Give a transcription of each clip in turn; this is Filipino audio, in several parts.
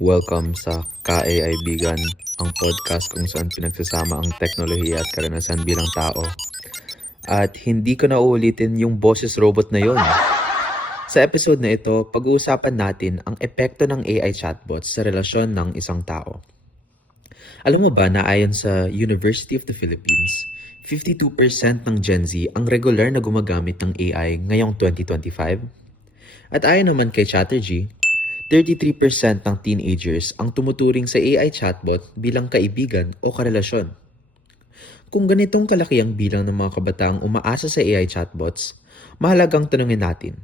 Welcome sa Ka-AI-Bigan, ang podcast kung saan pinagsasama ang teknolohiya at karanasan bilang tao. At hindi ko na uulitin yung boses robot na yon. Sa episode na ito, pag-uusapan natin ang epekto ng AI chatbots sa relasyon ng isang tao. Alam mo ba na ayon sa University of the Philippines, 52% ng Gen Z ang regular na gumagamit ng AI ngayong 2025? At ayon naman kay Chatterjee, 33% ng teenagers ang tumuturing sa AI chatbot bilang kaibigan o karelasyon. Kung ganitong kalaki ang bilang ng mga kabataang umaasa sa AI chatbots, mahalagang tanungin natin,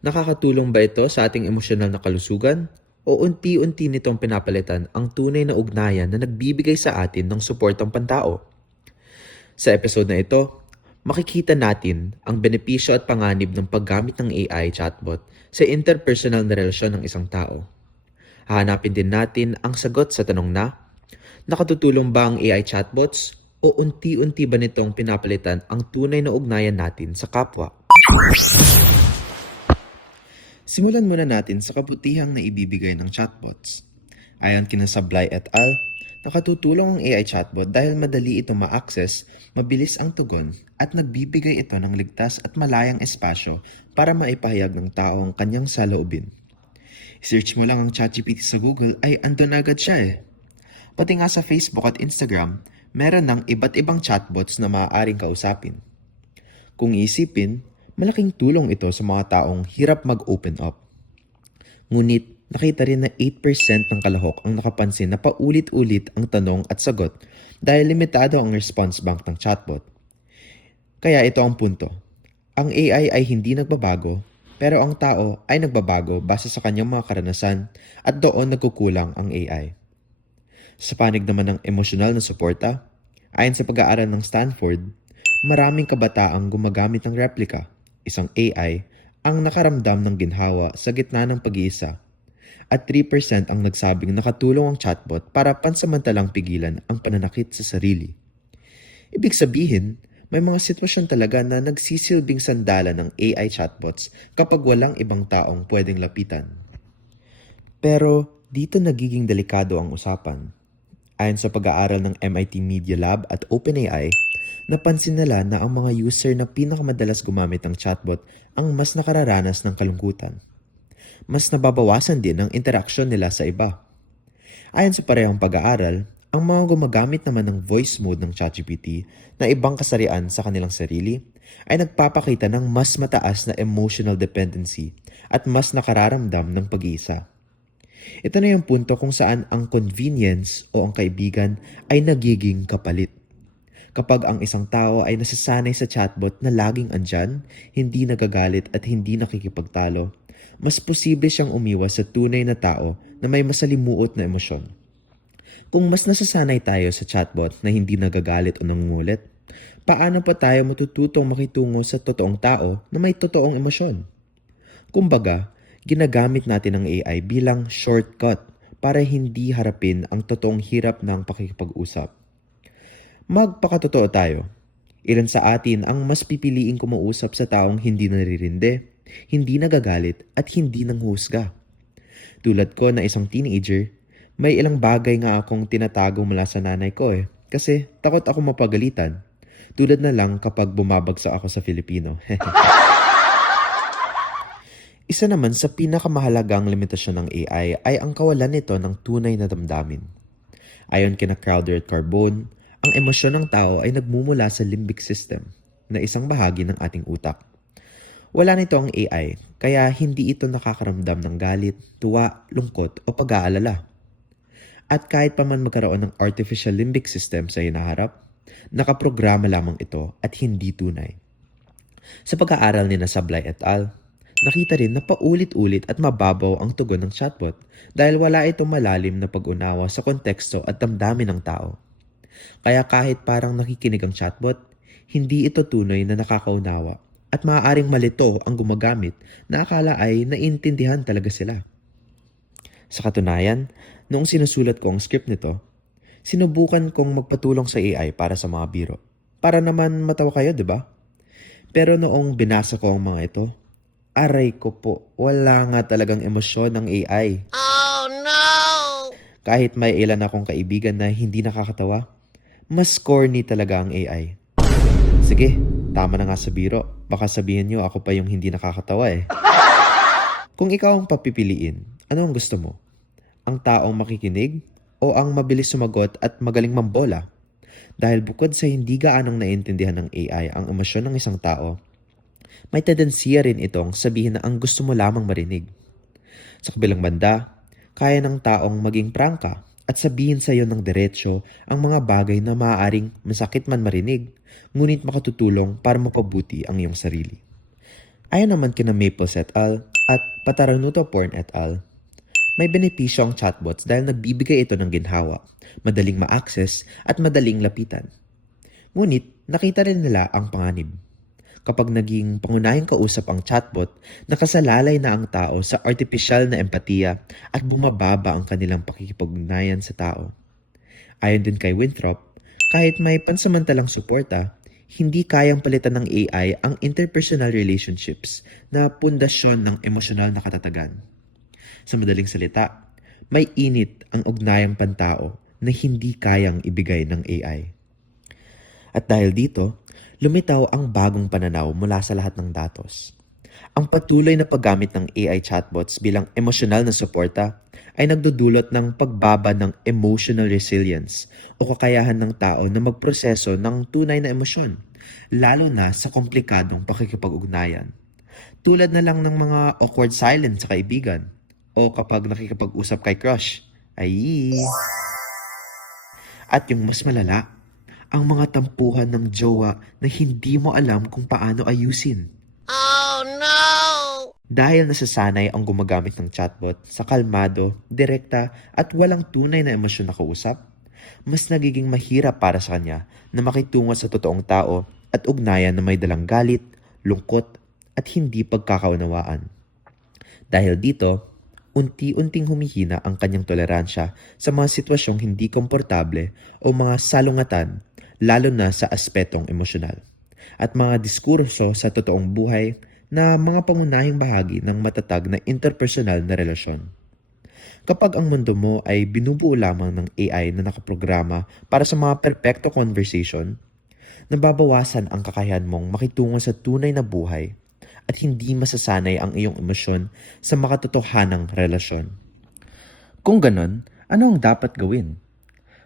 nakakatulong ba ito sa ating emosyonal na kalusugan o unti-unti nitong pinapalitan ang tunay na ugnayan na nagbibigay sa atin ng suportang pantao? Sa episode na ito, makikita natin ang benepisyo at panganib ng paggamit ng AI chatbot sa interpersonal na relasyon ng isang tao. Hahanapin din natin ang sagot sa tanong na, nakatutulong ba ang AI chatbots o unti-unti ba nitong pinapalitan ang tunay na ugnayan natin sa kapwa? Simulan muna natin sa kabutihang na ibibigay ng chatbots. Ayon kina Sablay et al., nakatutulong ang AI chatbot dahil madali ito ma-access, mabilis ang tugon, at nagbibigay ito ng ligtas at malayang espasyo para maipahayag ng tao ang kanyang saloobin. Search mo lang ang ChatGPT sa Google ay andun agad siya eh. Pati nga sa Facebook at Instagram, meron ng iba't ibang chatbots na maaaring kausapin. Kung isipin, malaking tulong ito sa mga taong hirap mag-open up. Ngunit nakita rin na 8% ng kalahok ang nakapansin na paulit-ulit ang tanong at sagot dahil limitado ang response bank ng chatbot. Kaya ito ang punto. Ang AI ay hindi nagbabago, pero ang tao ay nagbabago base sa kanyang mga karanasan at doon nagkukulang ang AI. Sa panig naman ng emosyonal na suporta, ayon sa pag-aaral ng Stanford, maraming kabataang gumagamit ng replika, isang AI, ang nakaramdam ng ginhawa sa gitna ng pag-iisa at 3% ang nagsabing nakatulong ang chatbot para pansamantalang pigilan ang pananakit sa sarili. Ibig sabihin, may mga sitwasyon talaga na nagsisilbing sandala ng AI chatbots kapag walang ibang taong pwedeng lapitan. Pero dito nagiging delikado ang usapan. Ayon sa pag-aaral ng MIT Media Lab at OpenAI, napansin nila na ang mga user na pinakamadalas gumamit ng chatbot ang mas nakararanas ng kalungkutan. Mas nababawasan din ang interaksyon nila sa iba. Ayon sa parehong pag-aaral, ang mga gumagamit naman ng voice mode ng ChatGPT na ibang kasarian sa kanilang sarili ay nagpapakita ng mas mataas na emotional dependency at mas nakararamdam ng pag-iisa. Ito na yung punto kung saan ang convenience o ang kaibigan ay nagiging kapalit. Kapag ang isang tao ay nasasanay sa chatbot na laging andyan, hindi nagagalit at hindi nakikipagtalo, mas posible siyang umiwas sa tunay na tao na may masalimuot na emosyon. Kung mas nasasanay tayo sa chatbot na hindi nagagalit o nangungulit, paano pa tayo matututong makitungo sa totoong tao na may totoong emosyon? Kumbaga, ginagamit natin ang AI bilang shortcut para hindi harapin ang totoong hirap ng pakikipag-usap. Magpakatotoo tayo. Ilan sa atin ang mas pipiliing kumausap sa taong hindi naririnde, hindi nagagalit at hindi nanghusga. Tulad ko na isang teenager, may ilang bagay nga akong tinatago mula sa nanay ko eh. Kasi takot ako mapagalitan. Tulad na lang kapag bumabagsak ako sa Filipino. Isa naman sa pinakamahalagang limitasyon ng AI ay ang kawalan nito ng tunay na damdamin. Ayon kina Crowder at Carbone, ang emosyon ng tao ay nagmumula sa limbic system na isang bahagi ng ating utak. Wala nito ang AI, kaya hindi ito nakakaramdam ng galit, tuwa, lungkot o pag-aalala. At kahit pa man magkaroon ng artificial limbic system sa hinaharap, nakaprograma lamang ito at hindi tunay. Sa pag-aaral ni Sablay et al., nakita rin na paulit-ulit at mababaw ang tugon ng chatbot dahil wala itong malalim na pag-unawa sa konteksto at damdamin ng tao. Kaya kahit parang nakikinig ang chatbot, hindi ito tunay na nakakaunawa at maaaring malito ang gumagamit na akala ay naintindihan talaga sila. Sa katunayan, noong sinusulat ko ang script nito, sinubukan kong magpatulong sa AI para sa mga biro. Para naman matawa kayo, di ba? Pero noong binasa ko ang mga ito, aray ko po, wala nga talagang emosyon ng AI. Oh no! Kahit may ilan akong kaibigan na hindi nakakatawa, mas corny talaga ang AI. Sige, tama na nga sa biro. Baka sabihin nyo ako pa yung hindi nakakatawa eh. Kung ikaw ang papipiliin, ano ang gusto mo? Ang taong makikinig o ang mabilis sumagot at magaling mambola? Dahil bukod sa hindi gaanong naiintindihan ng AI ang emosyon ng isang tao, may tendensiya rin itong sabihin na ang gusto mo lamang marinig. Sa kabilang banda, kaya ng taong maging prangka at sabihin sa iyo ng diretsyo ang mga bagay na maaaring masakit man marinig, ngunit makatutulong para mapabuti ang iyong sarili. Ayon naman kina Maples et al. at Pataranuto Porn et al., may benepisyo ang chatbots dahil nagbibigay ito ng ginhawa, madaling ma-access at madaling lapitan. Ngunit nakita rin nila ang panganib. Kapag naging pangunahing kausap ang chatbot, nakasalalay na ang tao sa artificial na empatiya at bumababa ang kanilang pakikipag-ugnayan sa tao. Ayon din kay Winthrop, kahit may pansamantalang suporta, hindi kayang palitan ng AI ang interpersonal relationships na pundasyon ng emosyonal na katatagan. Sa madaling salita, may init ang ugnayang pantao na hindi kayang ibigay ng AI. At dahil dito, lumitaw ang bagong pananaw mula sa lahat ng datos. Ang patuloy na paggamit ng AI chatbots bilang emosyonal na suporta ay nagdudulot ng pagbaba ng emotional resilience o kakayahan ng tao na magproseso ng tunay na emosyon, lalo na sa komplikadong pakikipag-ugnayan. Tulad na lang ng mga awkward silence sa kaibigan o kapag nakikipag-usap kay crush. Ay! At yung mas malala, ang mga tampuhan ng jowa na hindi mo alam kung paano ayusin. Dahil nasasanay ang gumagamit ng chatbot sa kalmado, direkta at walang tunay na emosyon na kausap, mas nagiging mahirap para sa kanya na makitungo sa totoong tao at ugnayan na may dalang galit, lungkot at hindi pagkakaunawaan. Dahil dito, unti-unting humihina ang kanyang toleransya sa mga sitwasyong hindi komportable o mga salungatan lalo na sa aspetong emosyonal at mga diskurso sa totoong buhay na mga pangunahing bahagi ng matatag na interpersonal na relasyon. Kapag ang mundo mo ay binubuo lamang ng AI na nakaprograma para sa mga perpekto conversation, nababawasan ang kakayahan mong makitungo sa tunay na buhay at hindi masasanay ang iyong emosyon sa makatotohanang relasyon. Kung ganon, ano ang dapat gawin?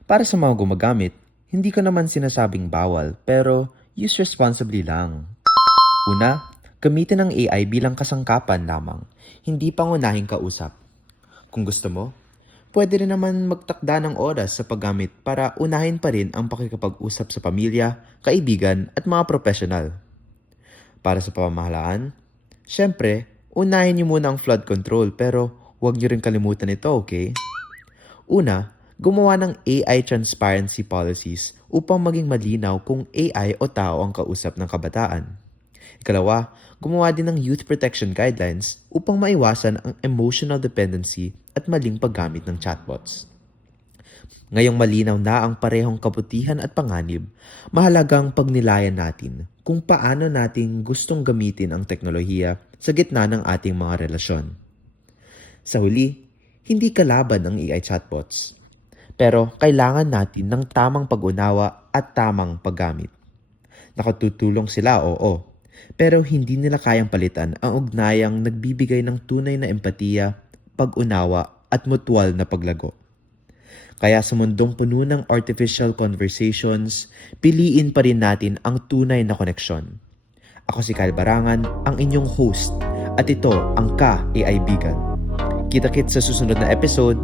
Para sa mga gumagamit, hindi ko naman sinasabing bawal pero use responsibly lang. Una, gamitin ang AI bilang kasangkapan lamang, hindi pangunahing kausap. Kung gusto mo, pwede rin naman magtakda ng oras sa paggamit para unahin pa rin ang pakikipag-usap sa pamilya, kaibigan at mga profesional. Para sa pamamahalaan, syempre, unahin niyo muna ang flood control pero huwag niyo rin kalimutan ito, okay? Una, gumawa ng AI transparency policies upang maging malinaw kung AI o tao ang kausap ng kabataan. Ikalawa, gumawa din ng youth protection guidelines upang maiwasan ang emotional dependency at maling paggamit ng chatbots. Ngayong malinaw na ang parehong kabutihan at panganib, mahalagang pagnilayan natin kung paano natin gustong gamitin ang teknolohiya sa gitna ng ating mga relasyon. Sa huli, hindi kalaban ang AI chatbots. Pero kailangan natin ng tamang pag-unawa at tamang paggamit. Nakatutulong sila, oo. Pero hindi nila kayang palitan ang ugnayang nagbibigay ng tunay na empatiya, pag-unawa at mutual na paglago. Kaya sa mundong puno ng artificial conversations, piliin pa rin natin ang tunay na koneksyon. Ako si Kyle Barangan, ang inyong host, at ito ang Ka-AI Bigan. Kita-kit sa susunod na episode